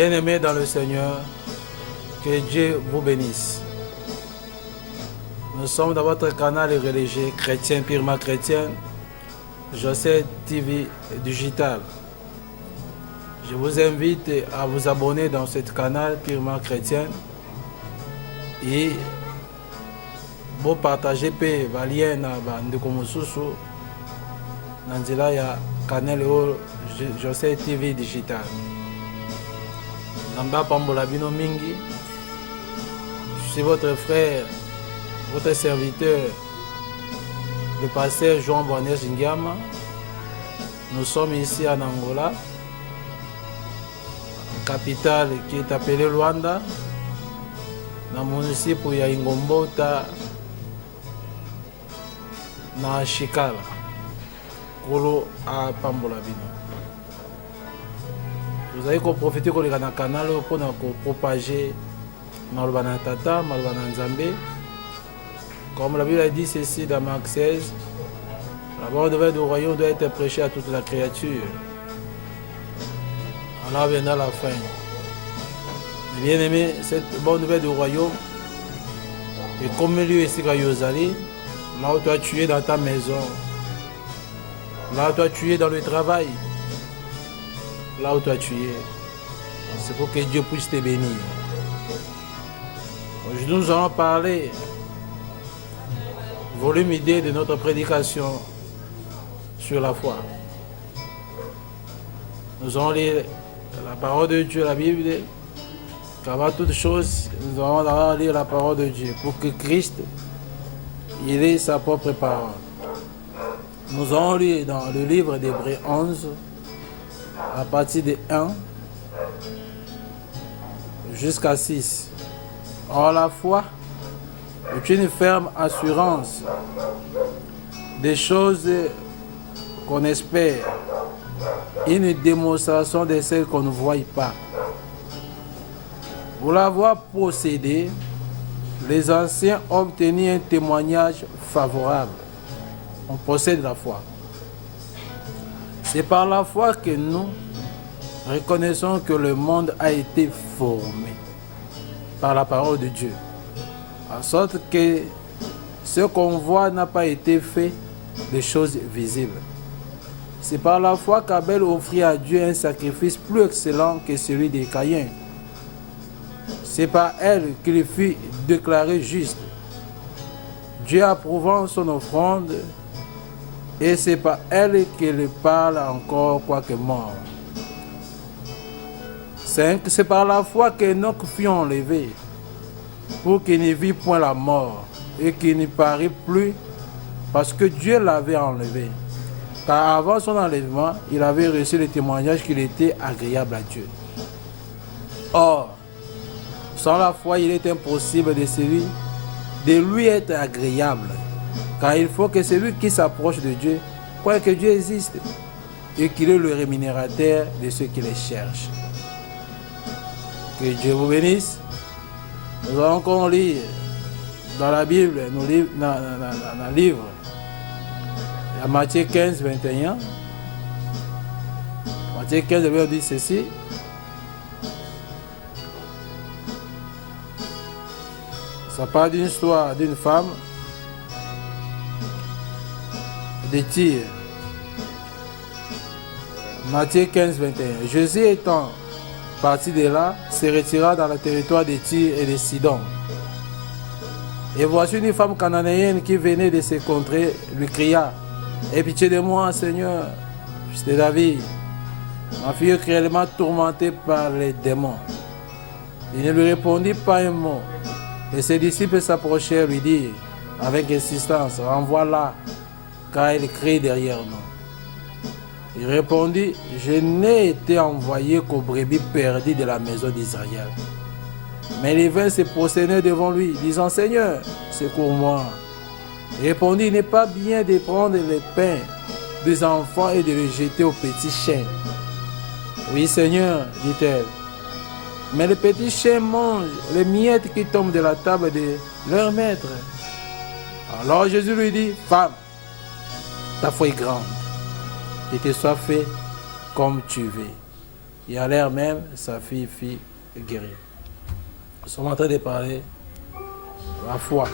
Bien-aimés dans le Seigneur, que Dieu vous bénisse. Nous sommes dans votre canal religieux chrétien, purement chrétien, Joseph TV Digital. Je vous invite à vous abonner dans ce canal purement chrétien et vous partager les liens de Komususu dans le canal Joseph TV Digital. Namba Pambola Bino Mingi, je suis votre frère, votre serviteur, le pasteur Jean Bonnet Zingiama. Nous sommes ici en Angola, capitale qui est appelée Luanda, dans le municipio de Ingombota, dans Chikala, Kolo à Pambola Bino. Vous avez profité de la canal pour propager Malbana Tata, Malbana Nzambe. Comme la Bible a dit ceci dans Marc 16, la bonne nouvelle du royaume doit être prêchée à toute la créature. Alors viendra la fin. Bien aimé, cette bonne nouvelle du royaume est comme lieu ici à Yozali, là où toi tu es dans ta maison, là où toi tu es dans le travail. Là où toi tu es, c'est pour que Dieu puisse te bénir. Aujourd'hui, nous allons parler, volume idée de notre prédication sur la foi. Nous allons lire la parole de Dieu, la Bible, qu'avant toute chose, nous allons lire la parole de Dieu pour que Christ, il ait sa propre parole. Nous allons lire dans le livre d'Hébreux 11, à partir de 1 jusqu'à 6. Or, la foi est une ferme assurance des choses qu'on espère, une démonstration de celles qu'on ne voit pas. Pour l'avoir possédé, les anciens ont obtenu un témoignage favorable. On possède la foi. C'est par la foi que nous reconnaissons que le monde a été formé par la parole de Dieu, en sorte que ce qu'on voit n'a pas été fait de choses visibles. C'est par la foi qu'Abel offrit à Dieu un sacrifice plus excellent que celui de Caïn. C'est par elle qu'il fut déclaré juste, Dieu approuvant son offrande. Et c'est par elle qu'il parle encore quoique mort. 5. C'est par la foi qu'Enoch fut enlevé, pour qu'il ne vit point la mort, et qu'il n'y parut plus, parce que Dieu l'avait enlevé. Car avant son enlèvement, il avait reçu le témoignage qu'il était agréable à Dieu. Or, sans la foi, il est impossible de lui être agréable. Car il faut que celui qui s'approche de Dieu croie que Dieu existe et qu'il est le rémunérateur de ceux qui les cherchent. Que Dieu vous bénisse. Nous allons encore lire dans la Bible, dans le livre, il y a Matthieu 15, 21. Matthieu 15, 21 dit ceci. Ça parle d'une histoire d'une femme de Tyr. Matthieu 15, 21. Jésus étant parti de là, se retira dans le territoire de Tyr et de Sidon. Et voici une femme cananéenne qui venait de ces contrées, lui cria, « Aie pitié de moi, Seigneur, fils de David. Ma fille est cruellement tourmentée par les démons. » Il ne lui répondit pas un mot. Et ses disciples s'approchèrent lui dirent, avec insistance, « Renvoie-la, car elle crie derrière nous. » Il répondit, « Je n'ai été envoyé qu'aux brebis perdues de la maison d'Israël. » Mais les vint se prosterner devant lui, disant, « Seigneur, secours-moi. » Il répondit, « Il n'est pas bien de prendre les pains des enfants et de les jeter aux petits chiens. » « Oui, Seigneur, dit-elle. Mais les petits chiens mangent les miettes qui tombent de la table de leur maître. Alors Jésus lui dit, « Femme, ta foi est grande, et te soit fait comme tu veux. » et allèrent même sa fille guérir. Nous sommes en train de parler de la foi.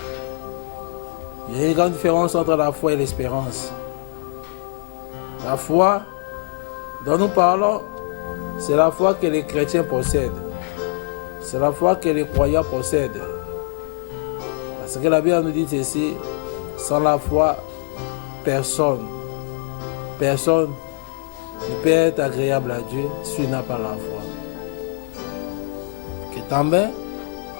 Il y a une grande différence entre la foi et l'espérance. La foi dont nous parlons, c'est la foi que les chrétiens possèdent. C'est la foi que les croyants possèdent. Parce que la Bible nous dit ceci, sans la foi, personne ne peut être agréable à Dieu s'il n'a pas la foi. Que também,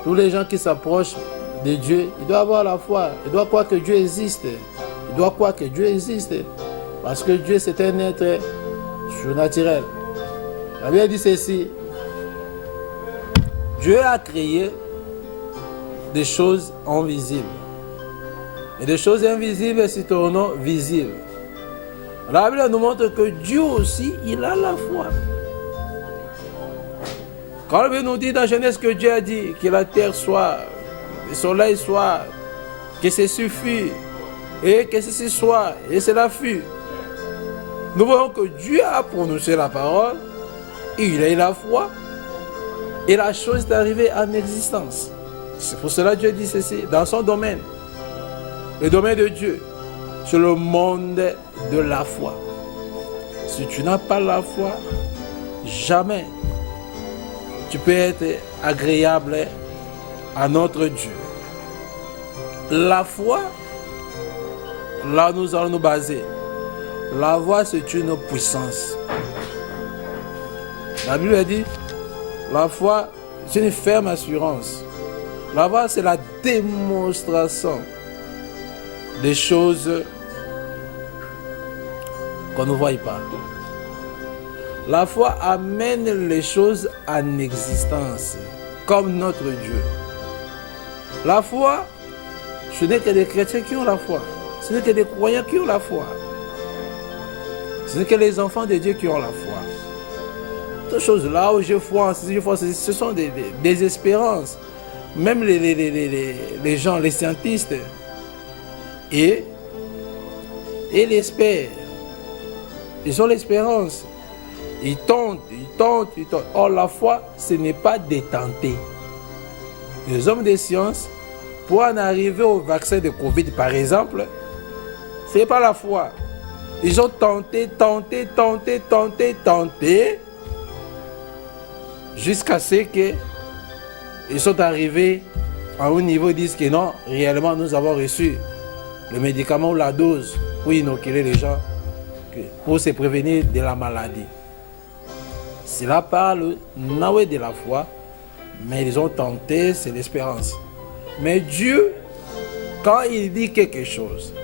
tous les gens qui s'approchent de Dieu, ils doivent avoir la foi. Ils doivent croire que Dieu existe. Ils doivent croire que Dieu existe. Parce que Dieu, c'est un être surnaturel. La Bible dit ceci. Dieu a créé des choses invisibles. Et des choses invisibles se tournent visibles. La Bible nous montre que Dieu aussi, il a la foi. Quand la Bible nous dit dans Genèse que Dieu a dit que la terre soit, le soleil soit, que ceci fut, et que ceci soit, et cela fut. Nous voyons que Dieu a prononcé la parole, il a eu la foi, et la chose est arrivée en existence. C'est pour cela que Dieu dit ceci, dans son domaine. Le domaine de Dieu, c'est le monde de la foi. Si tu n'as pas la foi, jamais tu peux être agréable à notre Dieu. La foi, là nous allons nous baser. La foi, c'est une puissance. La Bible dit, la foi, c'est une ferme assurance. La foi, c'est la démonstration des choses qu'on ne voit pas. La foi amène les choses en existence, comme notre Dieu. La foi, ce n'est que des chrétiens qui ont la foi. Ce n'est que des croyants qui ont la foi. Ce n'est que les enfants de Dieu qui ont la foi. Toutes choses là où je foi, ce sont des espérances. Même les gens, les scientifiques, et l'espèrent. Ils ont l'espérance. Ils tentent. Or, la foi, ce n'est pas de tenter. Les hommes de science, pour en arriver au vaccin de Covid, par exemple, ce n'est pas la foi. Ils ont tenté, jusqu'à ce qu'ils sont arrivés à un niveau, ils disent que non, réellement, nous avons reçu le médicament ou la dose pour inoculer les gens, pour se prévenir de la maladie. Cela parle de la foi, mais ils ont tenté, c'est l'espérance. Mais Dieu, quand il dit quelque chose,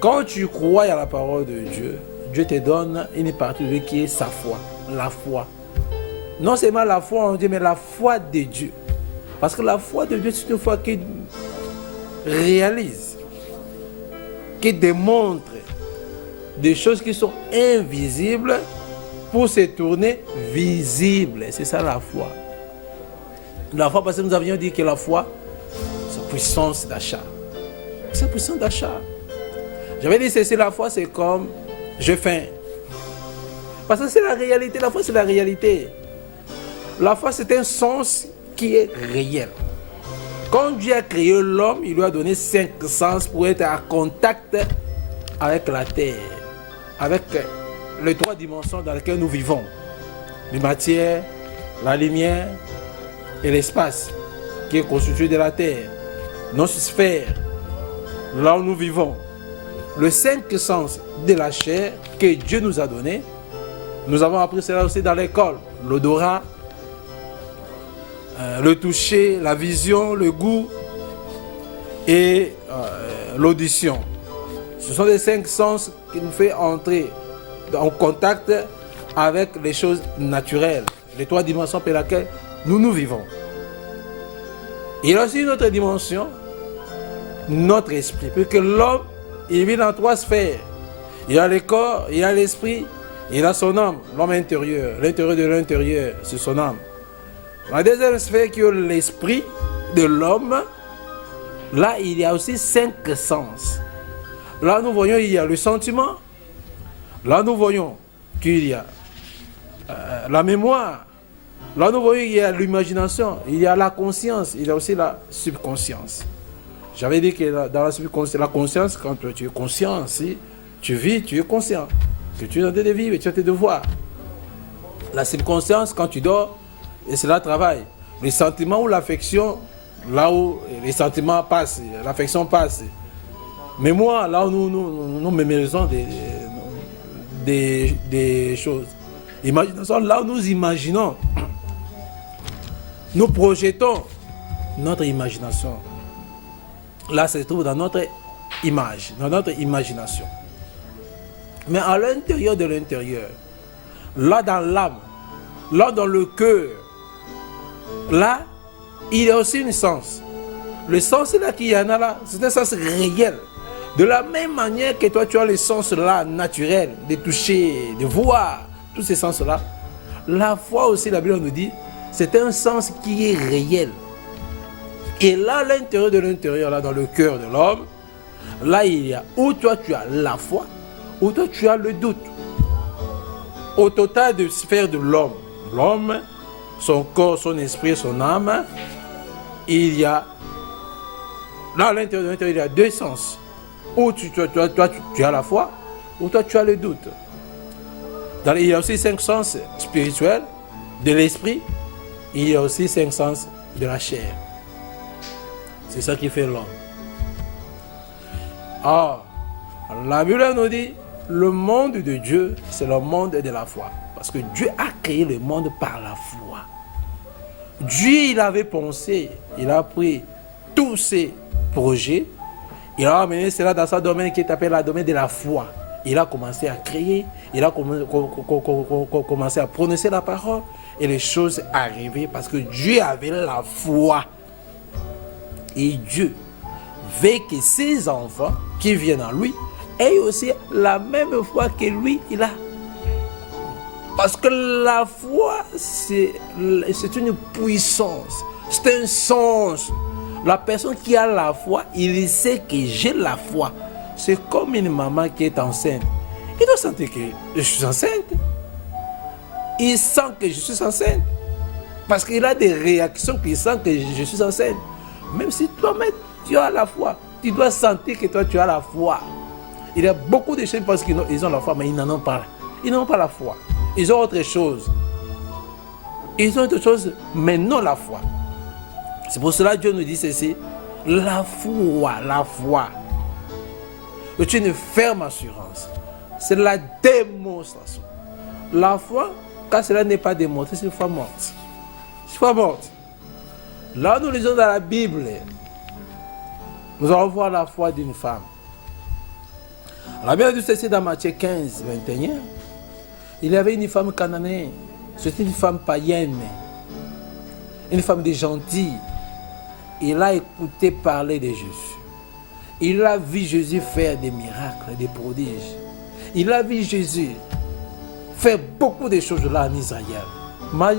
quand tu crois à la parole de Dieu, Dieu te donne une partie de lui qui est sa foi, la foi. Non seulement la foi en Dieu, mais la foi de Dieu. Parce que la foi de Dieu, c'est une foi qui réalise, qui démontre des choses qui sont invisibles pour se tourner visibles. C'est ça la foi. La foi, parce que nous avions dit que la foi, c'est puissance d'achat. C'est puissance d'achat. J'avais dit c'est la foi, c'est comme j'ai faim. Parce que c'est la réalité. La foi, c'est la réalité. La foi, c'est un sens qui est réel. Quand Dieu a créé l'homme, il lui a donné 5 sens pour être en contact avec la terre, avec les 3 dimensions dans lesquelles nous vivons. La matière, la lumière et l'espace qui est constitué de la terre. Notre sphère, là où nous vivons. Le 5 sens de la chair que Dieu nous a donné. Nous avons appris cela aussi dans l'école. L'odorat, le toucher, la vision, le goût et l'audition. Ce sont les 5 sens qui nous font entrer en contact avec les choses naturelles, les 3 dimensions pour lesquelles nous vivons. Il y a aussi une autre dimension, notre esprit, puisque l'homme, il vit dans 3 sphères. Il y a le corps, il y a l'esprit, il a son âme, l'homme intérieur. L'intérieur de l'intérieur, c'est son âme. La deuxième sphère qui est l'esprit de l'homme, là, il y a aussi 5 sens. Là, nous voyons, il y a le sentiment. Là, nous voyons qu'il y a la mémoire. Là, nous voyons qu'il y a l'imagination, il y a la conscience, il y a aussi la subconscience. J'avais dit que dans la subconscience, la conscience, quand tu es conscient, si tu vis, tu es conscient. Que tu es en train de vivre et tu as tes devoirs. La subconscience, quand tu dors, et cela travaille. Les sentiments ou l'affection, là où les sentiments passent, l'affection passe. Mémoire, là où nous mémorisons des choses. Imagination, là où nous imaginons, nous projetons notre imagination. Là, ça se trouve dans notre image, dans notre imagination. Mais à l'intérieur de l'intérieur, là dans l'âme, là dans le cœur, là, il y a aussi un sens. Le sens là qu'il y en a là, c'est un sens réel. De la même manière que toi, tu as le sens là naturel, de toucher, de voir, tous ces sens-là. La foi aussi, la Bible nous dit, c'est un sens qui est réel. Et là, à l'intérieur de l'intérieur, là, dans le cœur de l'homme, là, il y a où toi, tu as la foi, où toi, tu as le doute. Au total de sphère de l'homme, l'homme, son corps, son esprit, son âme, il y a, là, à l'intérieur de l'intérieur, il y a deux sens. Où tu as la foi, où toi, tu as le doute. Il y a aussi 5 sens spirituels de l'esprit, il y a aussi 5 sens de la chair. C'est ça qui fait l'homme. Or, la Bible nous dit, le monde de Dieu, c'est le monde de la foi. Parce que Dieu a créé le monde par la foi. Dieu, il avait pensé, il a pris tous ses projets, il a amené cela dans son domaine qui est appelé le domaine de la foi. Il a commencé à créer, il a commencé à prononcer la parole et les choses arrivaient parce que Dieu avait la foi. Et Dieu veut que ses enfants qui viennent en lui aient aussi la même foi que lui, il a. Parce que la foi, c'est une puissance, c'est un sens. La personne qui a la foi, il sait que j'ai la foi. C'est comme une maman qui est enceinte. Il doit sentir que je suis enceinte. Il sent que je suis enceinte. Parce qu'il a des réactions qui sentent que je suis enceinte. Même si toi-même, tu as la foi. Tu dois sentir que toi, tu as la foi. Il y a beaucoup de gens qui pensent qu'ils ont la foi, mais ils n'en ont pas. Ils n'ont pas la foi. Ils ont autre chose. Ils ont autre chose, mais non la foi. C'est pour cela que Dieu nous dit ceci. La foi. C'est une ferme assurance. C'est la démonstration. La foi, quand cela n'est pas démontré, c'est une foi morte. C'est une foi morte. Là, nous lisons dans la Bible, nous allons voir la foi d'une femme. La Bible dit ceci dans Matthieu 15, 21. Il y avait une femme cananéenne. C'était une femme païenne. Une femme de gentille. Il a écouté parler de Jésus. Il a vu Jésus faire des miracles, des prodiges. Il a vu Jésus faire beaucoup de choses là en Israël.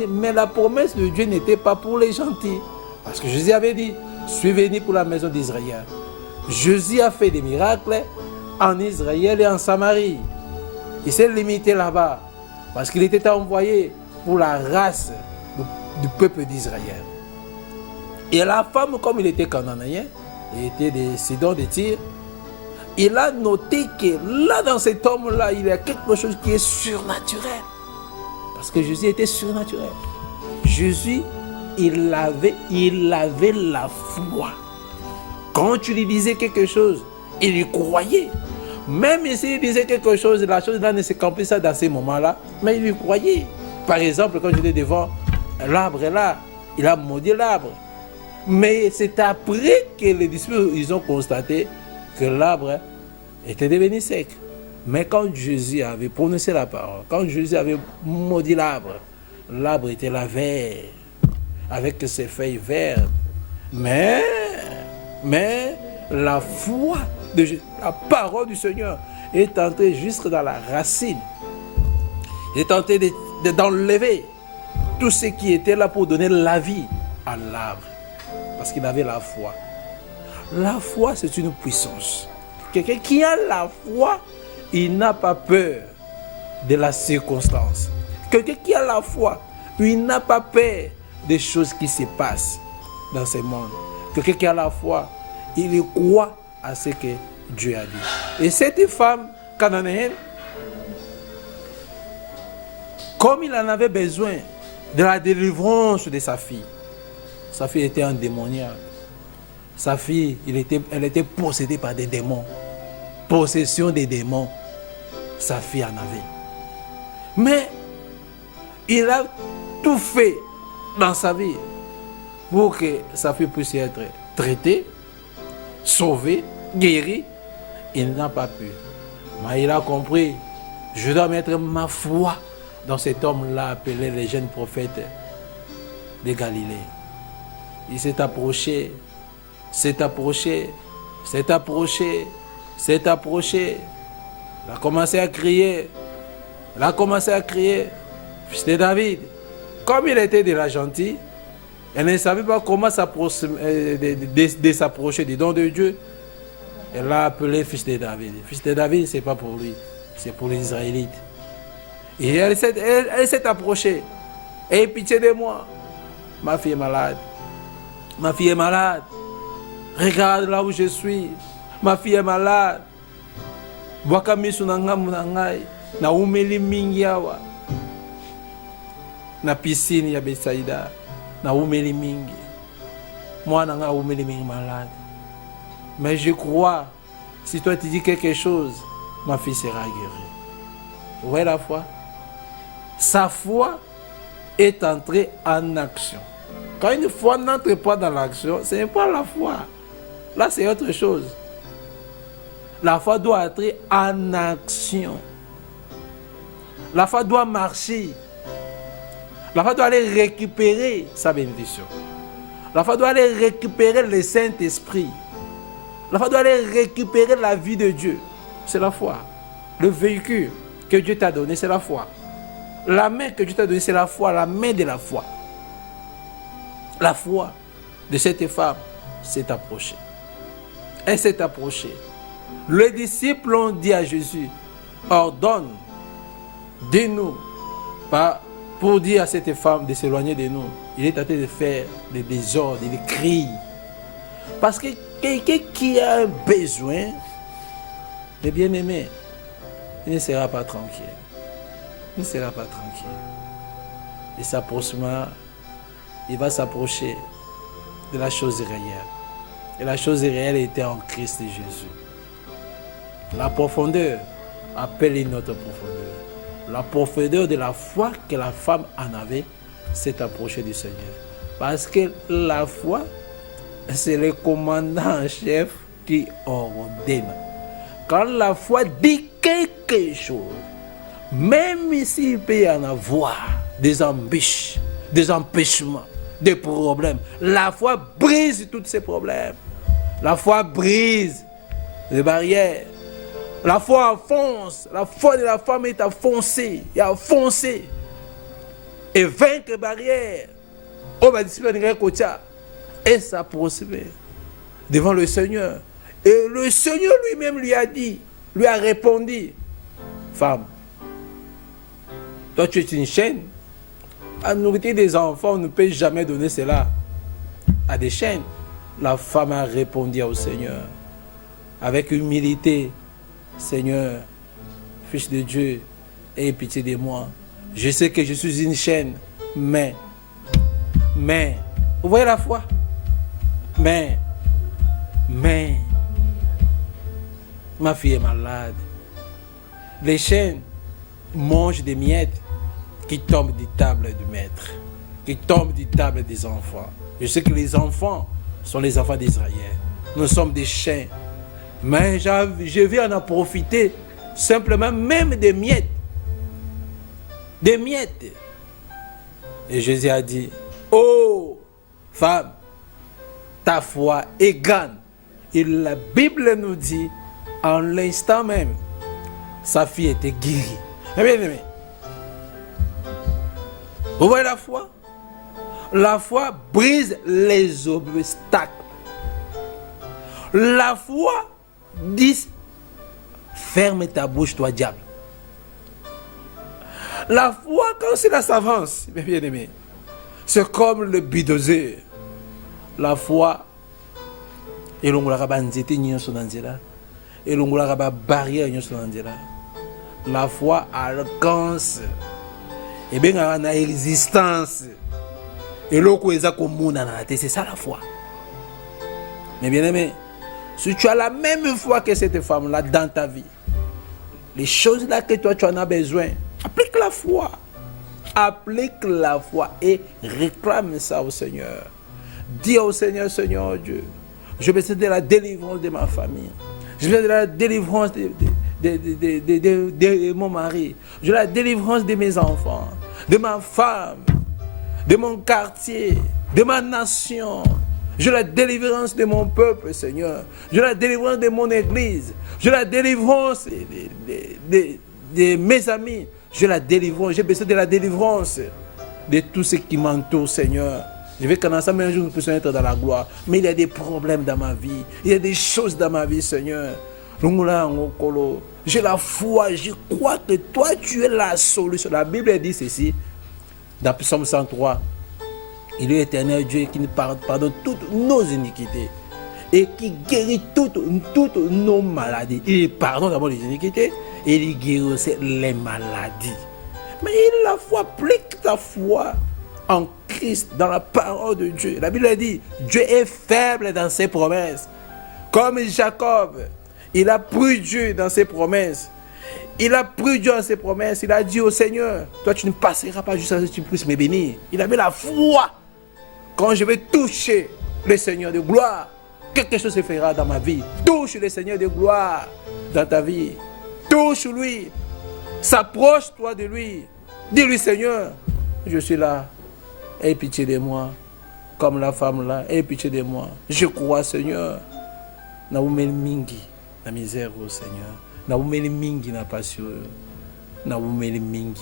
Mais la promesse de Dieu n'était pas pour les gentils. Parce que Jésus avait dit, je suis venu pour la maison d'Israël. Jésus a fait des miracles en Israël et en Samarie. Il s'est limité là-bas. Parce qu'il était envoyé pour la race du peuple d'Israël. Et la femme, comme il était cananéen, il était de Sidon, de Tyr, il a noté que là, dans cet homme-là, il y a quelque chose qui est surnaturel. Parce que Jésus était surnaturel. Jésus, il avait la foi. Quand tu lui disais quelque chose, il y croyait. Même s'il disait quelque chose, la chose-là ne s'accomplissait pas dans ces moments-là, mais il y croyait. Par exemple, quand j'étais devant l'arbre là, il a maudit l'arbre. Mais c'est après que les disciples ils ont constaté que l'arbre était devenu sec. Mais quand Jésus avait prononcé la parole, quand Jésus avait maudit l'arbre, l'arbre était là vert, avec ses feuilles vertes. Mais la foi de Jésus, la parole du Seigneur est entrée jusque dans la racine. Il est tenté d'enlever tout ce qui était là pour donner la vie à l'arbre. Parce qu'il avait la foi. La foi, c'est une puissance. Quelqu'un qui a la foi, il n'a pas peur de la circonstance. Quelqu'un qui a la foi, il n'a pas peur des choses qui se passent dans ce monde. Quelqu'un qui a la foi, il croit à ce que Dieu a dit. Et cette femme cananéenne, comme il en avait besoin de la délivrance de sa fille était un démoniaque. Sa fille, elle était possédée par des démons. Possession des démons, sa fille en avait. Mais il a tout fait dans sa vie pour que sa fille puisse être traitée, sauvée, guérie. Il n'a pas pu. Mais il a compris, je dois mettre ma foi dans cet homme-là appelé le jeune prophète de Galilée. Il s'est approché. Il a commencé à crier. Fils de David. Comme il était déjà gentil, elle ne savait pas comment s'approcher du don de Dieu. Elle l'a appelé fils de David. Fils de David, ce n'est pas pour lui, c'est pour les Israélites. Et elle s'est approchée. Aie pitié de moi. Ma fille est malade. Regarde là où je suis. Ma fille est malade. Na umeli mingi awa. Na piscine ya Betsaïda. Na umeli mingi. Moi nanga umeli mingi malade. Mais je crois, si toi tu dis quelque chose, ma fille sera guérie. Vous voyez la foi? Sa foi est entrée en action. Quand une foi n'entre pas dans l'action, ce n'est pas la foi. Là, c'est autre chose. La foi doit entrer en action. La foi doit marcher. La foi doit aller récupérer sa bénédiction. La foi doit aller récupérer le Saint-Esprit. La foi doit aller récupérer la vie de Dieu. C'est la foi. Le véhicule que Dieu t'a donné, c'est la foi. La main que Dieu t'a donnée, c'est la foi. La main de la foi. La foi de cette femme s'est approchée. Elle s'est approchée. Les disciples ont dit à Jésus, ordonne, dis-nous, pour dire à cette femme de s'éloigner de nous. Il est en train de faire des désordres, il crie. Parce que quelqu'un qui a un besoin, le bien-aimé, il ne sera pas tranquille. Il ne sera pas tranquille. Et s'approchement, il va s'approcher de la chose réelle. Et la chose réelle était en Christ Jésus. La profondeur appelle une autre profondeur. La profondeur de la foi que la femme en avait s'est approchée du Seigneur. Parce que la foi, c'est le commandant en chef qui ordonne. Quand la foi dit quelque chose, même s'il peut y en avoir des embûches, des empêchements, des problèmes, la foi brise tous ces problèmes. La foi brise les barrières. La foi enfonce. La foi de la femme est enfoncée. Et enfoncée. Et vaincre les barrières. On va discipliner et s'approcher devant le Seigneur. Et le Seigneur lui-même lui a dit, lui a répondu, femme, toi tu es une chaîne. À nourrir des enfants, on ne peut jamais donner cela à des chaînes. La femme a répondu au Seigneur avec humilité. Seigneur, Fils de Dieu, aie pitié de moi. Je sais que je suis une chaîne, mais, vous voyez la foi? Mais, ma fille est malade. Les chaînes mangent des miettes qui tombent du table du maître, qui tombent du table des enfants. Je sais que les enfants sont les enfants d'Israël. Nous sommes des chaînes. Mais je vais en profiter simplement même des miettes. Des miettes. Et Jésus a dit, oh, femme, ta foi est grande. Et la Bible nous dit, en l'instant même, sa fille était guérie. Eh bien, aimé, vous voyez la foi? La foi brise les obstacles. La foi dit, ferme ta bouche, toi diable. La foi, quand cela s'avance, mes bien-aimés, c'est comme le bulldozer. La foi, et l'on a banzete nyonso na nzela, et l'on a barrière nyonso na nzela. La foi alcance, et bien on a une résistance, et l'autre est comme mon c'est ça la foi. Mais bien aimé, si tu as la même foi que cette femme-là dans ta vie, les choses là que toi tu en as besoin, applique la foi. Applique la foi et réclame ça au Seigneur. Dis au Seigneur, Seigneur Dieu, je besoin de la délivrance de ma famille. Je besoin de la délivrance de mon mari. Je veux la délivrance de mes enfants, de ma femme, de mon quartier, de ma nation. Je veux la délivrance de mon peuple, Seigneur. Je veux la délivrance de mon église. Je veux la délivrance de mes amis. Je veux la délivrance. J'ai besoin de la délivrance de tout ce qui m'entoure, Seigneur. Je veux qu'en ensemble, un jour, nous puissions être dans la gloire. Mais il y a des problèmes dans ma vie. Il y a des choses dans ma vie, Seigneur. J'ai la foi. Je crois que toi, tu es la solution. La Bible dit ceci, dans Psaume 103. Il est l'éternel Dieu qui nous pardonne toutes nos iniquités et qui guérit toutes nos maladies. Il pardonne d'abord les iniquités et il guérit aussi les maladies. Mais la foi, applique ta foi en Christ, dans la parole de Dieu. La Bible dit, Dieu est faible dans ses promesses. Comme Jacob, il a pris Dieu dans ses promesses. Il a pris Dieu dans ses promesses. Il a dit au Seigneur, toi tu ne passeras pas jusqu'à ce que tu puisses me bénir. Il avait la foi. Quand je vais toucher le Seigneur de gloire, quelque chose se fera dans ma vie. Touche le Seigneur de gloire dans ta vie. Touche lui. S'approche-toi de lui. Dis-lui, Seigneur, je suis là. Aie pitié de moi. Comme la femme là, aie pitié de moi. Je crois, Seigneur. Na umeli mingi na misère, oh Seigneur. Na umeli mingi na passion. Na umeli mingi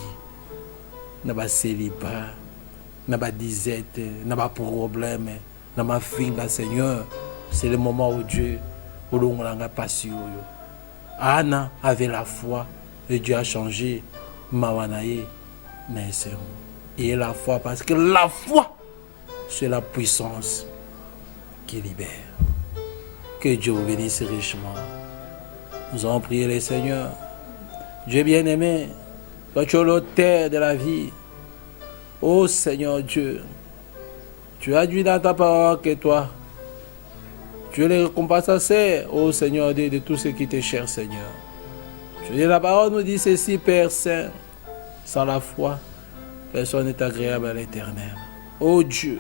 na ba célibat. Na ba disette, na ba problème, na ma fille, Seigneur. C'est le moment où Dieu, où l'on a passion. Anna avait la foi et Dieu a changé. Mawanaye, naissez. Et la foi, parce que la foi, c'est la puissance qui libère. Que Dieu vous bénisse richement. Nous allons prier le Seigneur. Dieu bien-aimé, toi tu es l'auteur de la vie. Ô Seigneur Dieu, tu as dit dans ta parole que toi, tu es le récompensateur, ô Seigneur Dieu, de tout ce qui te cher, Seigneur. Tu dis, la parole nous dit ceci, Père Saint, sans la foi, personne n'est agréable à l'Éternel. Ô Dieu,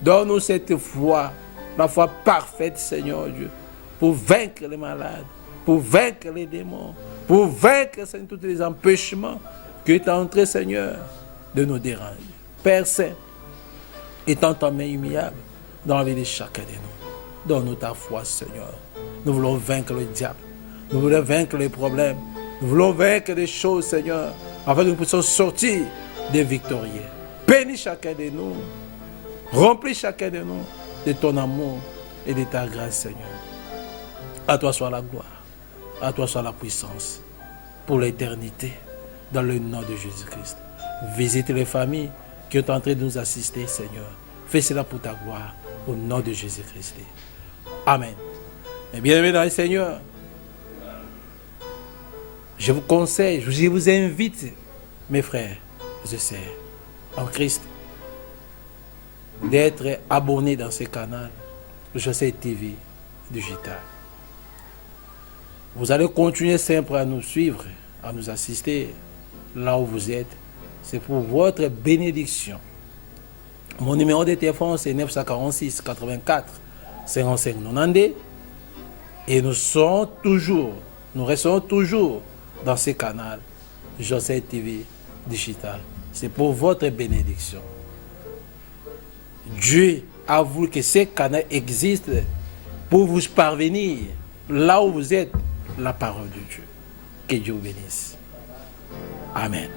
donne-nous cette foi, la foi parfaite, Seigneur Dieu, pour vaincre les malades, pour vaincre les démons, pour vaincre Seigneur, tous les empêchements que tu as entrés, Seigneur, de nous déranger. Père Saint, étends ta main humiliable dans la vie de chacun de nous. Donne-nous ta foi, Seigneur. Nous voulons vaincre le diable. Nous voulons vaincre les problèmes. Nous voulons vaincre les choses, Seigneur, afin que nous puissions sortir des victorieux. Bénis chacun de nous. Remplis chacun de nous de ton amour et de ta grâce, Seigneur. À toi soit la gloire. À toi soit la puissance. Pour l'éternité. Dans le nom de Jésus-Christ. Visite les familles qui sont en train de nous assister, Seigneur. Fais cela pour ta gloire. Au nom de Jésus-Christ. Amen. Mais bien-aimés dans le Seigneur, je vous conseille, je vous invite, mes frères et sœurs, en Christ, d'être abonnés dans ce canal, José TV Digital. Vous allez continuer simple à nous suivre, à nous assister là où vous êtes. C'est pour votre bénédiction. Mon numéro de téléphone, c'est 946 84 55 92. Et nous restons toujours dans ce canal, José TV Digital. C'est pour votre bénédiction. Dieu a voulu que ce canal existe pour vous parvenir là où vous êtes, la parole de Dieu. Que Dieu vous bénisse. Amen.